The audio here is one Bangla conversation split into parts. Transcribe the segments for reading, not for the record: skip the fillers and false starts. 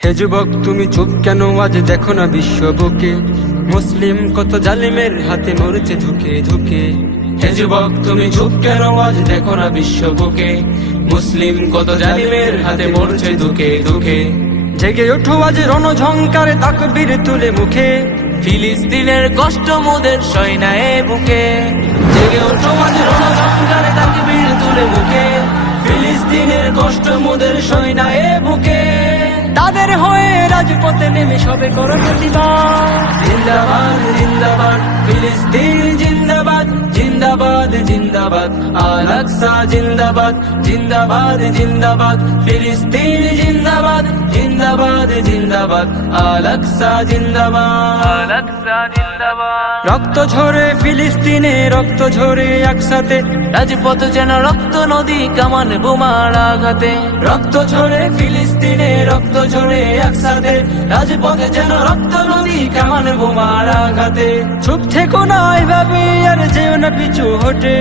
হে যুবক তুমি চুপ কেন, আজ দেখো না বিশ্ব বুকে মুসলিম কত জালিমের হাতে মরছে ধুকে ধুকে। হে যুবক তুমি চুপ কেন, আজ দেখো না বিশ্ব বুকে মুসলিম কত জালিমের হাতে মরছে ধুকে ধুকে। জেগে ওঠো আজ রণঝঙ্কারে তাকবীর তুলে মুখে, ফিলিস্তিনের কষ্ট মোদের সৈনায়ে বুকে। জেগে ওঠো আজ রণঝঙ্কারে তাকবীর তুলে মুখে, ফিলিস্তিনের কষ্ট মোদের সৈনায়ে বুকে। তাদের হয়ে রাজপথে নেমে সবে করো প্রতিবাদ। জিন্দাবাদ জিন্দাবাদ ফিলিস্তিন জিন্দাবাদ, জিন্দাবাদ জিন্দাবাদ আল আকসা জিন্দাবাদ, জিন্দাবাদ জিন্দাবাদ ফিলিস্তিন জিন্দাবাদ, জিন্দাবাদ জিন্দাবাদ আল আকসা জিন্দাবাদ, আল আকসা জিন্দাবাদ। রক্ত ঝরে ফিলিস্তিনে রক্ত ঝরে একসাথে, রাজপথ যেন রক্ত নদী কামান বোমার আঘাতে। রক্ত ঝরে ফিলিস্তিনে রক্ত ঝরে একসাথে, রাজপথে যেন রক্ত নদী কামান বোমার আঘাতে। চুপ থেকো না এভাবে আর যেও না পিছু হটে,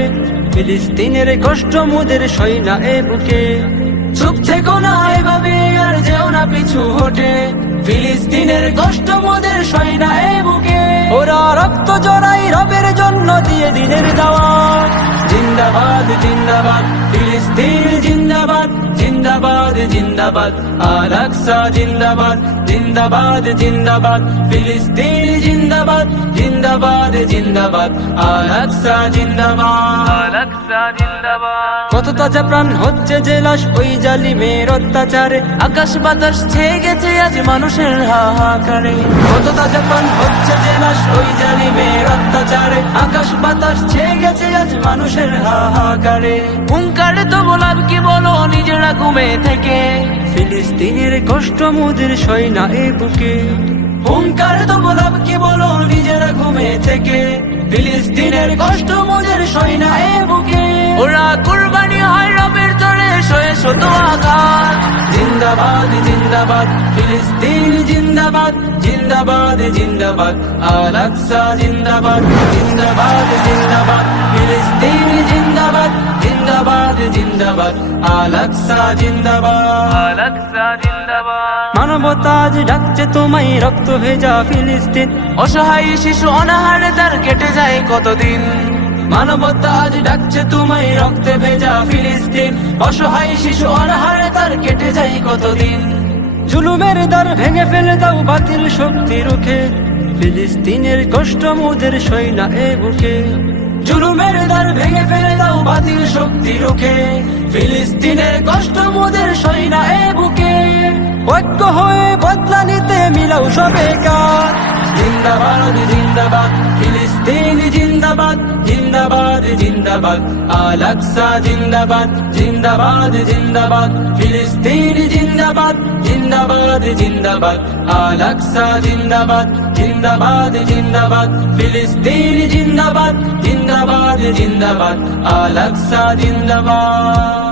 ফিলিস্তিনের কষ্ট মোদের সইনা এ বুকে। চুপ থেকো না এভাবে আর যেও না পিছু হটে, ফিলিস্তিনের কষ্ট মোদের সইনা এ বুকে। ওরা রক্ত জড়াই রবের জন্য দিয়ে দিনের দাওয়াত। জিন্দাবাদ জিন্দাবাদ ফিলিস্তিন জিন্দাবাদ, জিন্দাবাদ জিন্দাবাদ আল আকসা জিন্দাবাদ, জিন্দাবাদ জিন্দাবাদ ফিলিস্তিন জিন্দাবাদ, জিন্দাবাদ জিন্দাবাদ আল আকসা জিন্দাবাদ, আল আকসা জিন্দাবাদ। কত তাজা প্রাণ হচ্ছে যে লাশ ওই জালিমের অত্যাচারে। আকাশ বাতাস ছেয়ে গেছে আজ মানুষের হাহাকারে। কত তাজা প্রাণ হচ্ছে যে লাশ ওই জালিমের অত্যাচারে। আকাশ বাতাস ছেয়ে গেছে আজ মানুষের হাহাকারে। হুঙ্কারে তো বলার কি বলো নিজেরা ঘুমে থেকে, ফিলিস্তিনের কষ্ট মোদের সইনা এ বুকে। হুঙ্কার তো বলাব কি বলো নিজেরা ঘুমে থেকে, ফিলিস্তিনের কষ্ট মোদের সইনা এ বুকে। ওরা কুরবানি হয় রবের জোরে সয়ে শত আঘাত। জিন্দাবাদ জিন্দাবাদ ফিলিস্তিন জিন্দাবাদ, জিন্দাবাদ জিন্দাবাদ আল আকসা জিন্দাবাদ, জিন্দাবাদ জিন্দাবাদ ফিলিস্তিন জিন্দাবাদ, জিন্দাবাদ জিন্দাবাদ আল আকসা জিন্দাবাদ, আল আকসা জিন্দাবাদ। মানবতা আজ ডাকছে তোমায় রক্ত ভেজা ফিলিস্তিন। অসহায় শিশু অনাহারে তার কেটে যায় কতদিন। মানবতা আজ ডাকছে তোমায় রক্তে ভেজা ফিলিস্তিন। অসহায় শিশু অনাহারে তার কেটে যায় কতদিন। জুলুমের দ্বার ভেঙে ফেলে দাও বাতিল শক্তি রুখে, ফিলিস্তিনের কষ্ট মোদের সইনা এ বুকে। জুলুমের দ্বার ভেঙে ফেলে দাও বাতিল শক্তি রুখে, ফিলিস্তিনের কষ্ট মোদের সইনা এ বুকে। ঐক্য হয়ে বদলা নিতে মিলাও সবে কাজ। জিন্দাবাদ জিন্দাবাদ ফিলিস্তিন জিন্দাবাদ, জিন্দাবাদ জিন্দাবাদ আল আকসা জিন্দাবাদ, জিন্দাবাদ জিন্দাবাদ ফিলিস্তিন জিন্দাবাদ, জিন্দাবাদ জিন্দাবাদ আল আকসা জিন্দাবাদ, জিন্দাবাদ জিন্দাবাদ ফিলিস্তিন জিন্দাবাদ, জিন্দাবাদ জিন্দাবাদ আল আকসা জিন্দাবাদ।